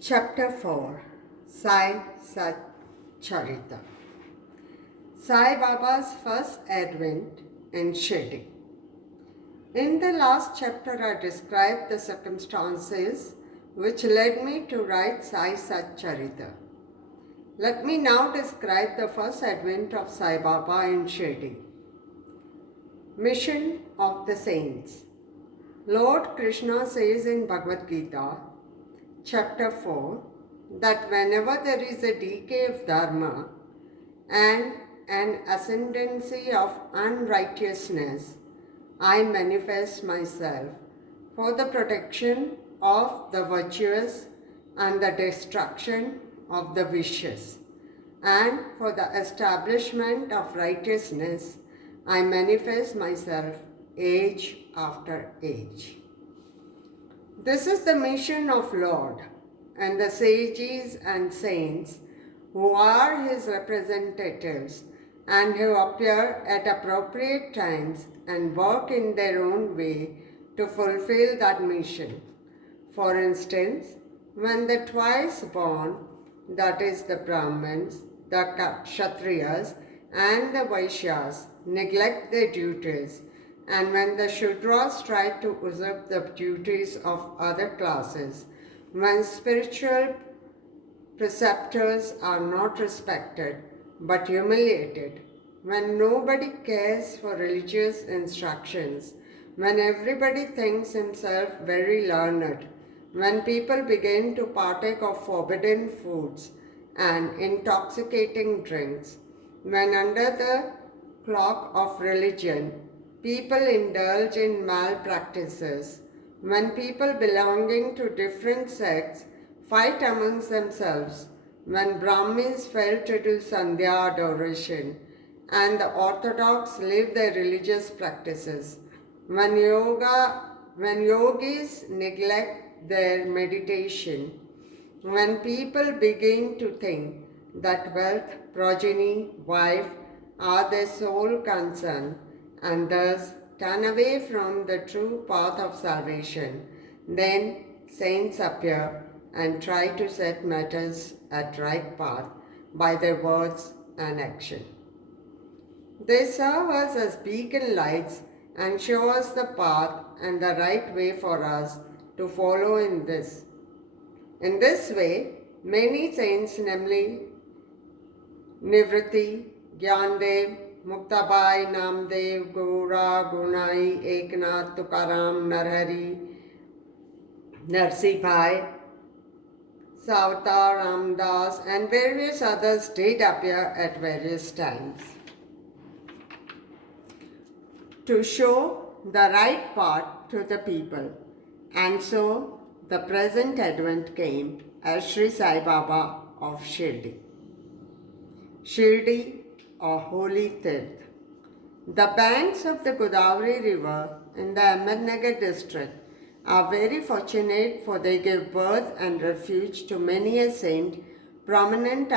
Chapter 4 Sai Satcharita Sai Baba's first advent in Shirdi. In the last chapter, I described the circumstances which led me to write Sai Satcharita. Let me now describe the first advent of Sai Baba in Shirdi. Mission of the Saints. Lord Krishna says in Bhagavad Gita, Chapter 4, that whenever there is a decay of dharma and an ascendancy of unrighteousness, I manifest myself for the protection of the virtuous and the destruction of the vicious, and for the establishment of righteousness, I manifest myself age after age. This is the mission of Lord and the sages and saints who are his representatives and who appear at appropriate times and work in their own way to fulfill that mission. For instance, when the twice born, that is the Brahmins, the Kshatriyas and the Vaishyas, neglect their duties, and when the Shudras try to usurp the duties of other classes, when spiritual preceptors are not respected but humiliated, when nobody cares for religious instructions, when everybody thinks himself very learned, when people begin to partake of forbidden foods and intoxicating drinks, when under the cloak of religion, people indulge in malpractices, when people belonging to different sects fight amongst themselves, when Brahmins fail to do Sandhya adoration, and the Orthodox leave their religious practices, when yogis neglect their meditation, when people begin to think that wealth, progeny, wife are their sole concern, and thus turn away from the true path of salvation, then saints appear and try to set matters at right path by their words and action. They serve us as beacon lights and show us the path and the right way for us to follow in this. In this way, many saints, namely Nivritti, Gyandev, Muktabai, Namdev, Gora, Gunai, Eknath, Tukaram, Narhari, Narsibhai, Savta, Ramdas, and various others did appear at various times to show the right path to the people. And so the present advent came as Shri Sai Baba of Shirdi. Shirdi, or holy Tirth. The banks of the Godavari river in the Ahmednagar district are very fortunate, for they give birth and refuge to many a saint, prominent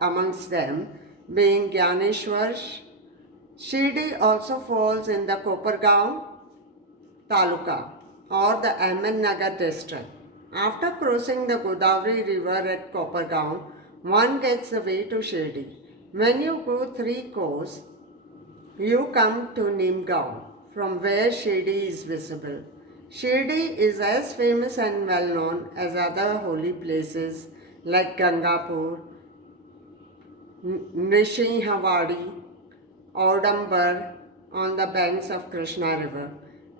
amongst them being Gyaneshwar. Shirdi also falls in the Kopargaon Taluka or the Ahmednagar district. After crossing the Godavari river at Kopargaon, one gets the way to Shirdi. When you go 3 kos, you come to Nimgaon, from where Shirdi is visible. Shirdi is as famous and well known as other holy places like Gangapur, Nrishinhavadi, Audambar on the banks of Krishna river.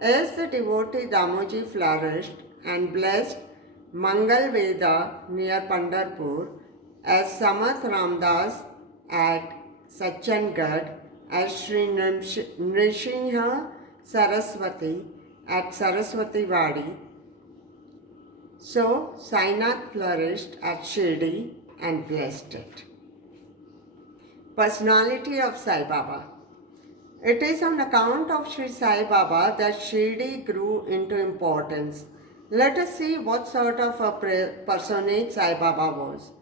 As the devotee Damoji flourished and blessed Mangalveda near Pandharpur, as Samath Ramdas at Sachangarh, as Shri Nrishinha Saraswati at Saraswati Vadi, so Sainath flourished at Shirdi and blessed it. Personality of Sai Baba. It is on account of Shri Sai Baba that Shirdi grew into importance. Let us see what sort of a personage Sai Baba was.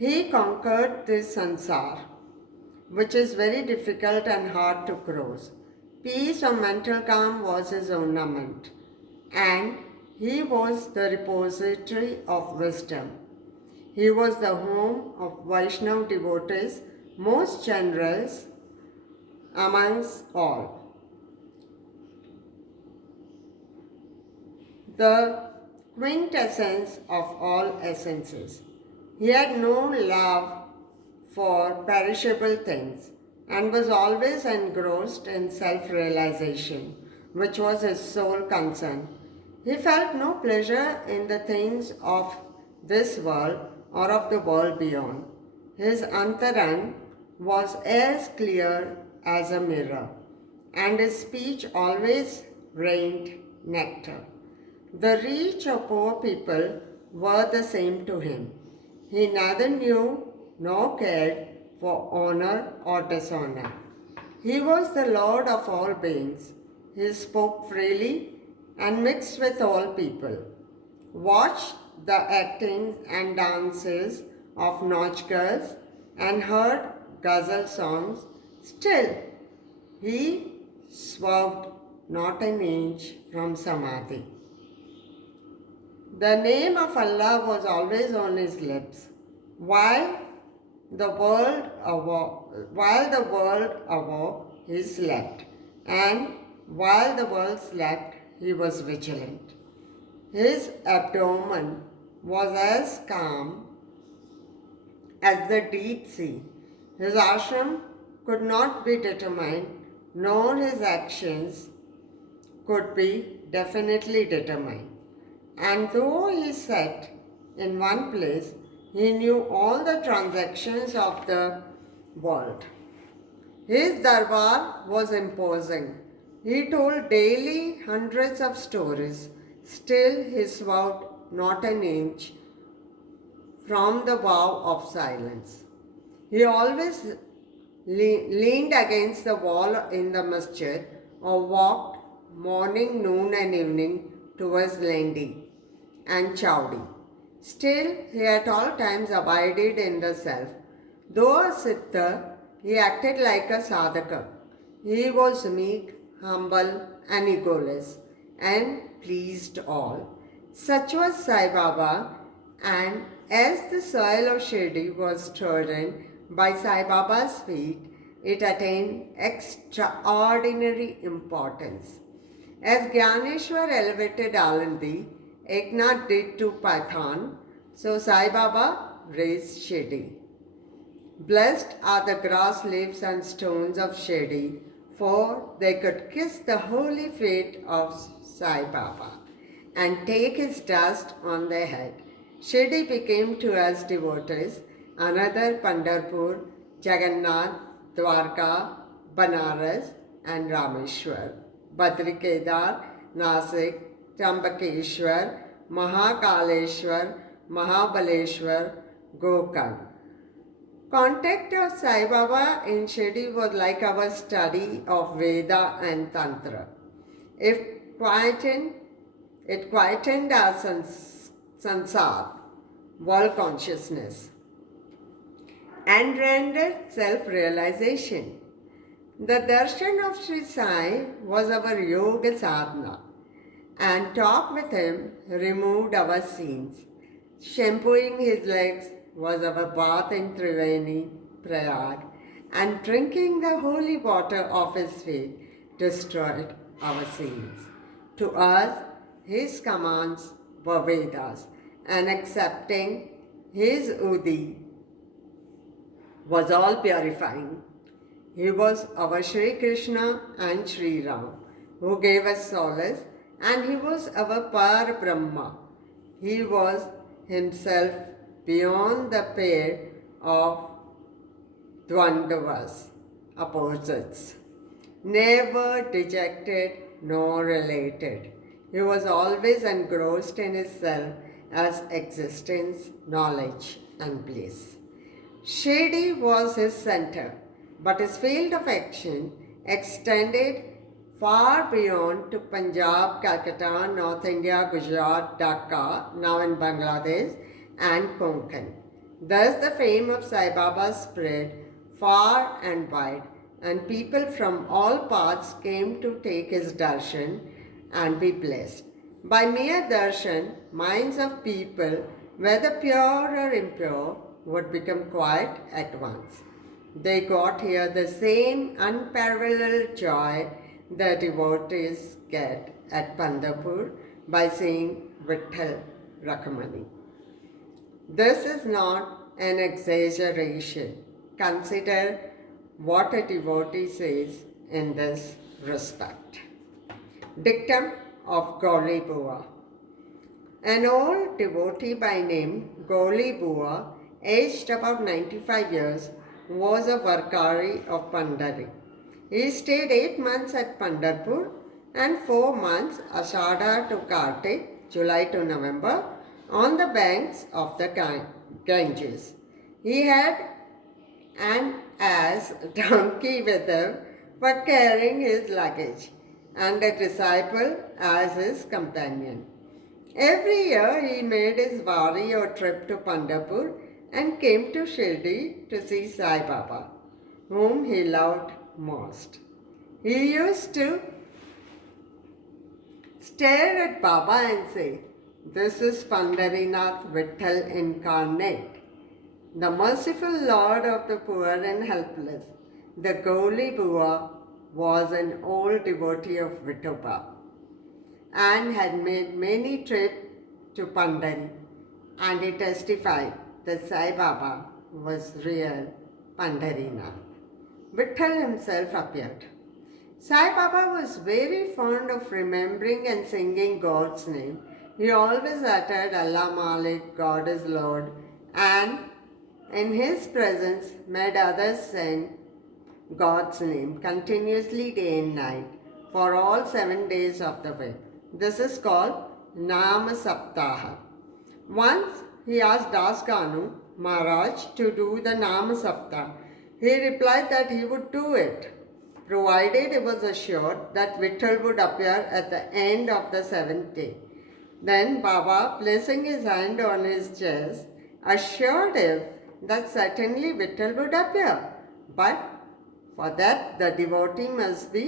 He conquered this sansar, which is very difficult and hard to cross. Peace or mental calm was his ornament, and He was the repository of wisdom. He was the home of Vaishnav devotees, most generous amongst all. The quintessence of all essences. He had no love for perishable things and was always engrossed in self-realization, which was his sole concern. He felt no pleasure in the things of this world or of the world beyond. His antaran was as clear as a mirror, and his speech always rained nectar. The rich or poor people were the same to him. He neither knew nor cared for honor or dishonor. He was the Lord of all beings. He spoke freely and mixed with all people. Watched the actings and dances of Nautchkas and heard ghazal songs. Still, he swerved not an inch from Samadhi. The name of Allah was always on his lips. While the world awoke, he slept, and while the world slept, he was vigilant. His abdomen was as calm as the deep sea. His ashram could not be determined, nor his actions could be definitely determined. And though he sat in one place, he knew all the transactions of the world. His darbar was imposing. He told daily hundreds of stories. Still he swerved not an inch from the vow of silence. He always leaned against the wall in the masjid or walked morning, noon and evening towards Lendi and Chowdi. Still, he at all times abided in the self. Though a siddha, he acted like a sadhaka. He was meek, humble and egoless and pleased all. Such was Sai Baba, and as the soil of Shirdi was trodden by Sai Baba's feet, it attained extraordinary importance. As Gyaneshwar elevated Alandi, Eknath did to Pathan, so Sai Baba raised Shirdi. Blessed are the grass leaves and stones of Shirdi, for they could kiss the holy feet of Sai Baba and take his dust on their head. Shirdi became to us devotees another Pandharpur, Jagannath, Dwarka, Banaras and Rameshwar, Badrikedar, Nasik, Trambakeshwar, Mahakaleshwar, Mahabaleshwar, Gokarn. Contact of Sai Baba in Shirdi was like our study of Veda and Tantra. It quietened our sansar, world consciousness, and rendered self-realization. The darshan of Shri Sai was our yoga sadhana, and talk with him removed our sins. Shampooing his legs was our bath in Triveni, Prayag, and drinking the holy water of his feet destroyed our sins. To us, his commands were Vedas, and accepting his Udi was all purifying. He was our Shri Krishna and Shri Ram, who gave us solace, and he was our Par Brahma. He was himself beyond the pair of Dvandavas, opposites, never dejected nor related. He was always engrossed in his self as existence, knowledge, and bliss. Shirdi was his center, but his field of action extended far beyond to Punjab, Calcutta, North India, Gujarat, Dhaka, now in Bangladesh, and Konkan. Thus the fame of Sai Baba spread far and wide, and people from all parts came to take his darshan and be blessed. By mere darshan, minds of people, whether pure or impure, would become quiet at once. They got here the same unparalleled joy the devotees get at Pandharpur by seeing Vitthal Rakamani. This is not an exaggeration. Consider what a devotee says in this respect. Dictum of Gauli Bua. An old devotee by name Gauli Bua, aged about 95 years, was a Varkari of Pandari. He stayed 8 months at Pandharpur and 4 months Ashadha to Kartik, July to November, on the banks of the Ganges. He had an ass donkey with him for carrying his luggage and a disciple as his companion. Every year he made his wari or trip to Pandharpur and came to Shirdi to see Sai Baba, whom he loved most. He used to stare at Baba and say, "This is Pandarinath Vitthal incarnate, the merciful Lord of the poor and helpless." The Gauli Bua was an old devotee of Vithoba and had made many trips to Pandari, and he testified that Sai Baba was real Pandarinath. Vitthal himself appeared. Sai Baba was very fond of remembering and singing God's name. He always uttered Allah Malik, God is Lord, and in his presence made others sing God's name continuously day and night for all 7 days of the week. This is called Nama Saptaha. Once he asked Das Kanu Maharaj to do the Nama Saptaha. He replied that he would do it, provided he was assured that Vitthal would appear at the end of the 7th day. Then Baba, placing his hand on his chest, assured him that certainly Vitthal would appear, but for that the devotee must be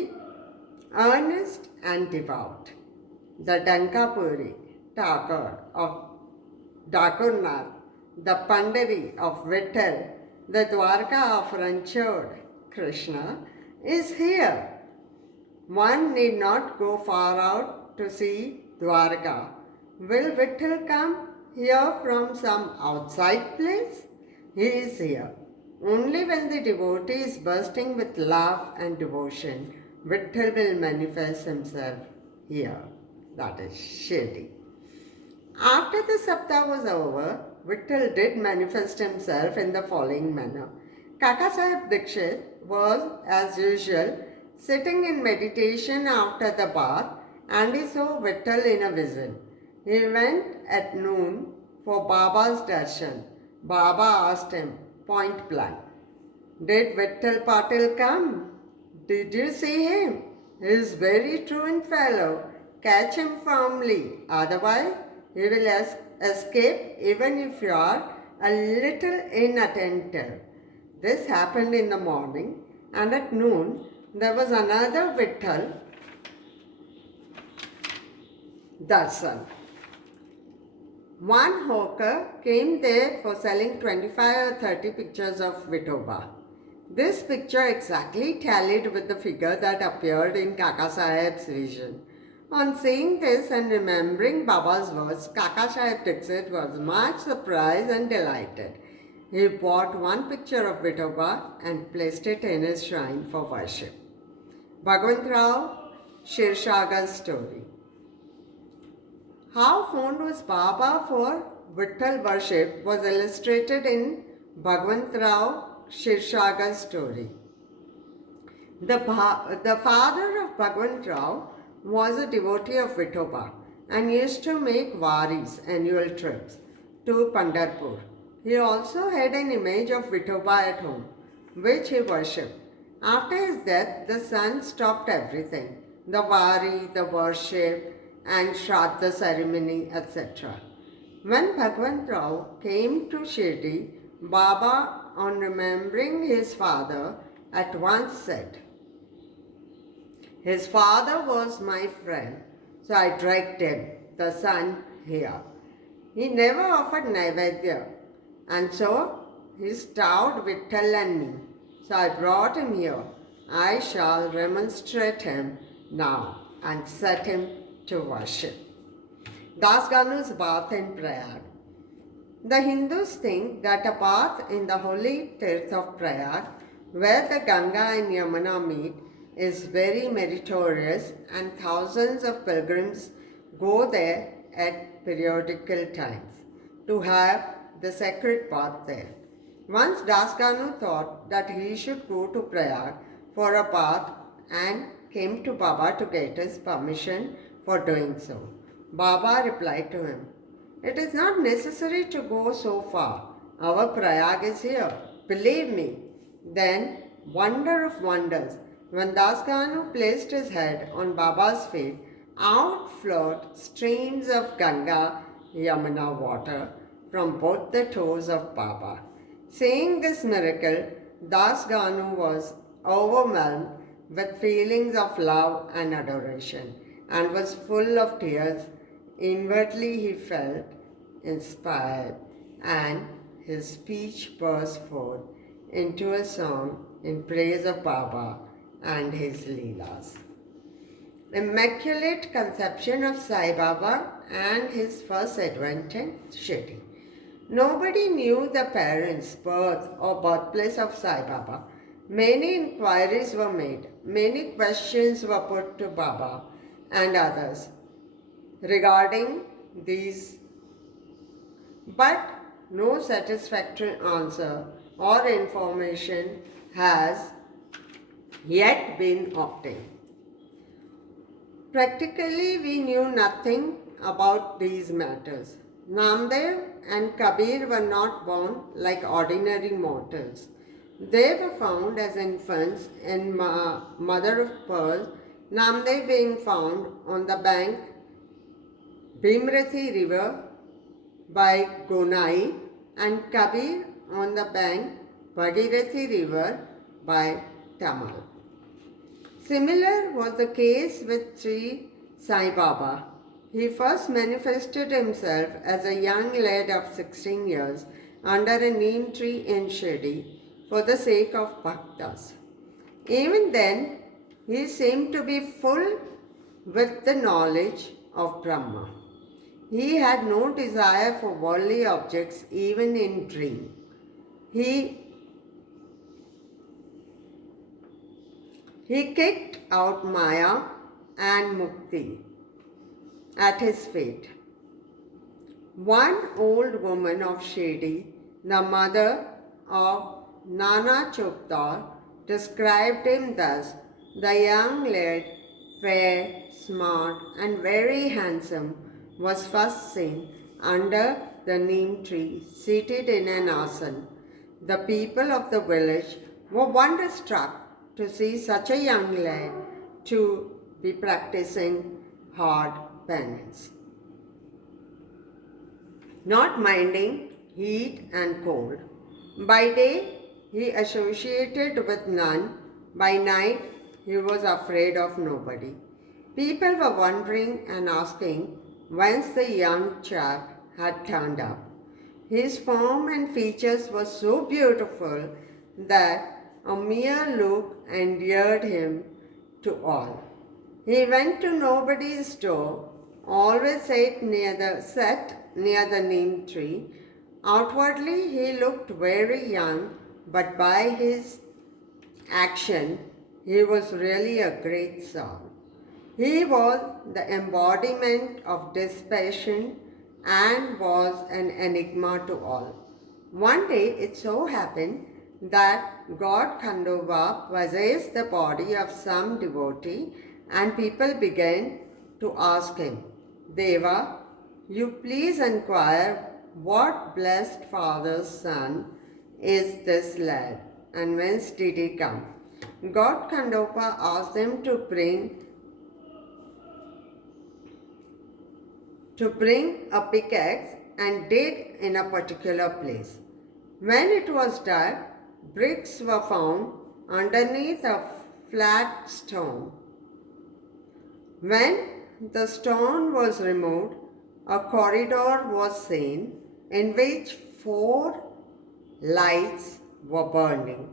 earnest and devout. The Dankapuri Thakur of Dakurnath, the Pandari of Vitthal, the Dwarka of Ranchod Krishna is here. One need not go far out to see Dwarka. Will Vitthal come here from some outside place? He is here. Only when the devotee is bursting with love and devotion, Vitthal will manifest himself here. That is Shirdi. After the Saptah was over, Vitthal did manifest himself in the following manner. Kaka Sahib Dikshit was, as usual, sitting in meditation after the bath, and he saw Vitthal in a vision. He went at noon for Baba's darshan. Baba asked him, point blank, "Did Vitthal Patil come? Did you see him? He is very truant fellow. Catch him firmly, otherwise he will escape even if you are a little inattentive." This happened in the morning, and at noon there was another Vitthal darshan. One hawker came there for selling 25 or 30 pictures of Vithoba. This picture exactly tallied with the figure that appeared in Kaka Sahib's vision. On seeing this and remembering Baba's words, Kaka Sahib Dixit was much surprised and delighted. He bought one picture of Vithoba and placed it in his shrine for worship. Bhagwantrao Shirshaga's story. How fond was Baba for Vitthal worship was illustrated in Bhagwantrao Shirshaga's story. The father of Bhagwantrao was a devotee of Vithoba and used to make varis, annual trips, to Pandharpur. He also had an image of Vithoba at home, which he worshipped. After his death, the son stopped everything, the vari, the worship, and Shraddha ceremony, etc. When Bhagwantrao came to Shirdi, Baba, on remembering his father, at once said, "His father was my friend, so I dragged him the sun here. He never offered Naivedya, and so he starved Vittal and me. So I brought him here. I shall remonstrate him now and set him to worship. Das Ganu's bath in Prayag. The Hindus think that a bath in the holy tirth of Prayag, where the Ganga and Yamuna meet, is very meritorious, and thousands of pilgrims go there at periodical times to have the sacred bath there. Once Dasganu thought that he should go to Prayag for a bath and came to Baba to get his permission for doing so. Baba replied to him, "It is not necessary to go so far. Our Prayag is here. Believe me." Then, wonder of wonders, when Dasganu placed his head on Baba's feet, out flowed streams of Ganga Yamuna water from both the toes of Baba. Seeing this miracle, Dasganu was overwhelmed with feelings of love and adoration and was full of tears. Inwardly he felt inspired, and his speech burst forth into a song in praise of Baba and his Leelas. Immaculate Conception of Sai Baba and his first advent in Shirdi. Nobody knew the parents, birth or birthplace of Sai Baba. Many inquiries were made, many questions were put to Baba and others regarding these, but no satisfactory answer or information has yet been obtained. Practically, we knew nothing about these matters. Namdev and Kabir were not born like ordinary mortals. They were found as infants in mother of pearl, Namdev being found on the bank Bhimrathi river by Gonai and Kabir on the bank Bhagirathi river by Tamal. Similar was the case with Shri Sai Baba. He first manifested himself as a young lad of 16 years under a neem tree in Shirdi for the sake of bhaktas. Even then, he seemed to be full with the knowledge of Brahma. He had no desire for worldly objects even in dream. He kicked out Maya and Mukti at his feet. One old woman of Shirdi, the mother of Nana Chopdar, described him thus: "The young lad, fair, smart, and very handsome, was first seen under the neem tree, seated in an asan. The people of the village were wonderstruck to see such a young lad to be practicing hard penance, not minding heat and cold. By day, he associated with none. By night, he was afraid of nobody. People were wondering and asking whence the young chap had turned up. His form and features were so beautiful that a mere look endeared him to all. He went to nobody's door, always sat near the neem tree. Outwardly he looked very young, but by his action he was really a great soul. He was the embodiment of dispassion and was an enigma to all. One day it so happened that God Khandova possessed the body of some devotee, and people began to ask him, "Deva, you please inquire what blessed father's son is this lad, and whence did he come?" God Khandova asked them to bring a pickaxe and dig in a particular place. When it was dug, bricks were found underneath a flat stone. When the stone was removed, a corridor was seen in which 4 lights were burning.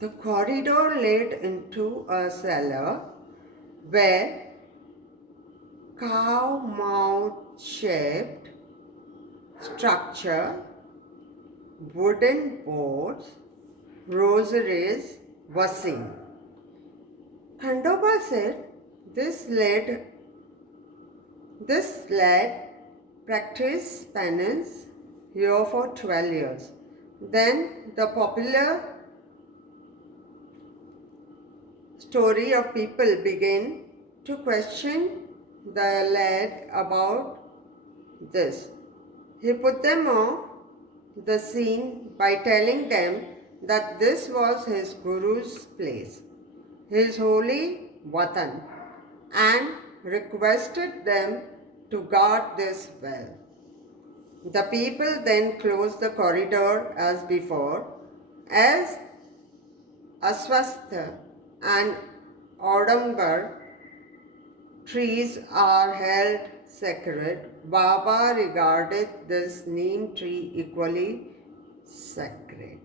The corridor led into a cellar where cow mouth shaped structure, wooden boards, rosaries were seen. Khandoba said this led practice penance here for 12 years. Then the popular story of people began to question the lad about this. He put them off the scene by telling them that this was his Guru's place, his holy Watan, and requested them to guard this well. The people then closed the corridor as before, as Aswastha and Audumbar trees are held sacred. Baba regarded this neem tree equally sacred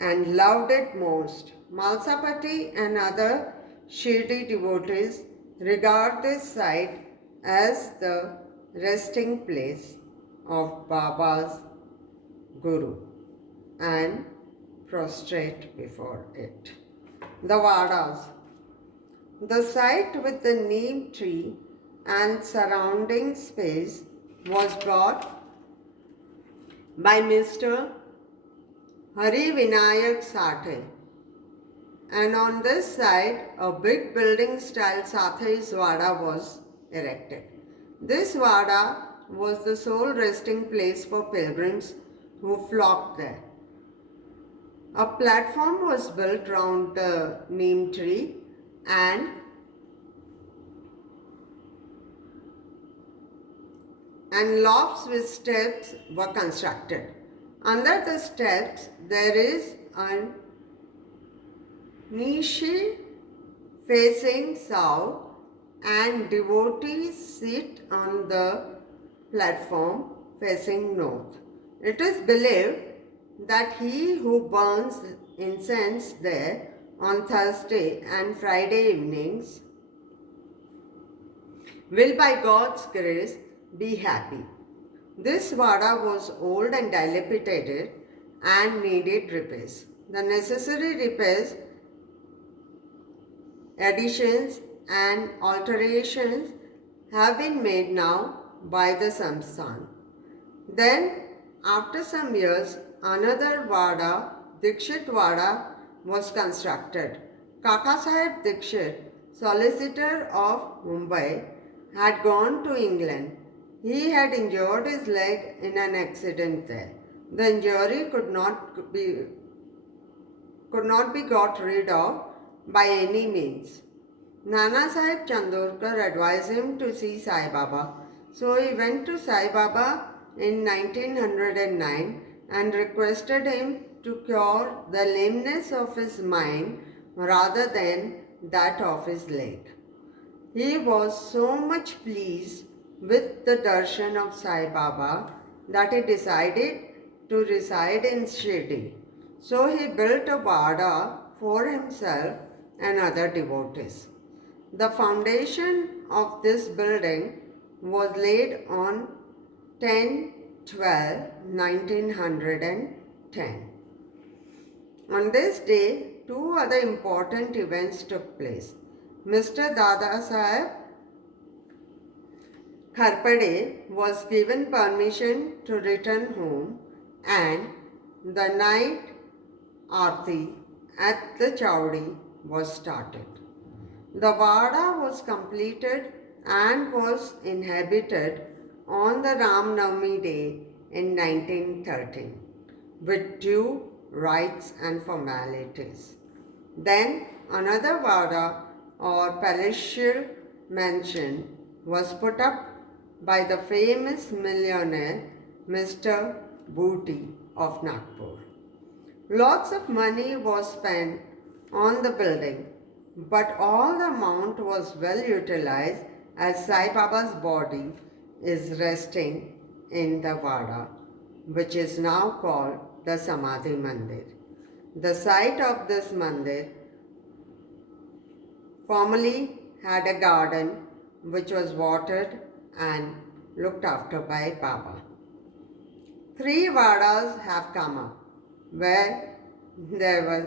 and loved it most. Malsapati and other Shirdi devotees regard this site as the resting place of Baba's Guru and prostrate before it. The Vadas. The site with the neem tree and surrounding space was bought by Mr. Hari Vinayak Sathe, and on this side a big building style Sathe's Vada was erected. This Vada was the sole resting place for pilgrims who flocked there. A platform was built round the neem tree and lofts with steps were constructed. Under the steps there is a niche facing south, and devotees sit on the platform facing north. It is believed that he who burns incense there on Thursday and Friday evenings will by God's grace be happy. This Vada was old and dilapidated and needed repairs. The necessary repairs, additions and alterations have been made now by the Samsthan. Then, after some years, another Vada, Dikshit Vada, was constructed. Kaka Sahib Dikshit, solicitor of Mumbai, had gone to England. He had injured his leg in an accident there. The injury could not be got rid of by any means. Nana Sahib Chandorkar advised him to see Sai Baba. So he went to Sai Baba in 1909 and requested him to cure the lameness of his mind rather than that of his leg. He was so much pleased with the darshan of Sai Baba that he decided to reside in Shirdi. So he built a Vada for himself and other devotees. The foundation of this building was laid on 10/12/1910. On this day, 2 other important events took place. Mr. Dada Sahib Kharpade was given permission to return home, and the night Aarti at the Chowdi was started. The Vada was completed and was inhabited on the Ram Navami day in 1913 with due rites and formalities. Then another Vada or palatial mansion was put up by the famous millionaire Mr. Booty of Nagpur. Lots of money was spent on the building, but all the amount was well utilized as Sai Baba's body is resting in the Vada, which is now called the Samadhi Mandir. The site of this mandir formerly had a garden which was watered and looked after by Baba. 3 Vadas have come up where there was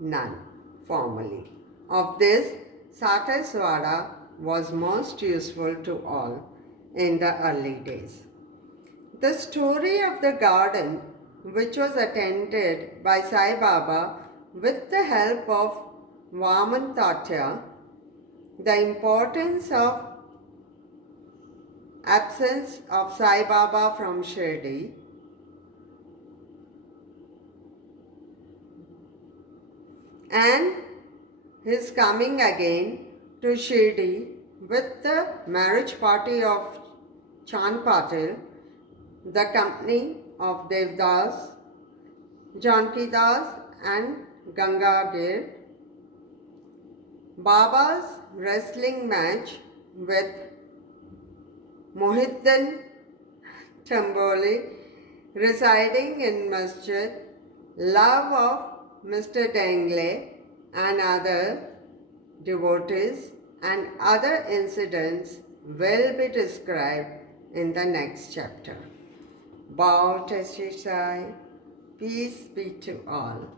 none formerly. Of this, Satis Vada was most useful to all in the early days. The story of the garden, which was attended by Sai Baba with the help of Vaman Tatya, the importance of absence of Sai Baba from Shirdi, and his coming again to Shirdi with the marriage party of Chand Patil, the company of Devdas, Jankidas and Gangagir, Baba's wrestling match with Mohiddin Tamboli residing in Masjid, love of Mr. Dengle and other devotees, and other incidents will be described in the next chapter. Bow to Shri Sai. Peace be to all.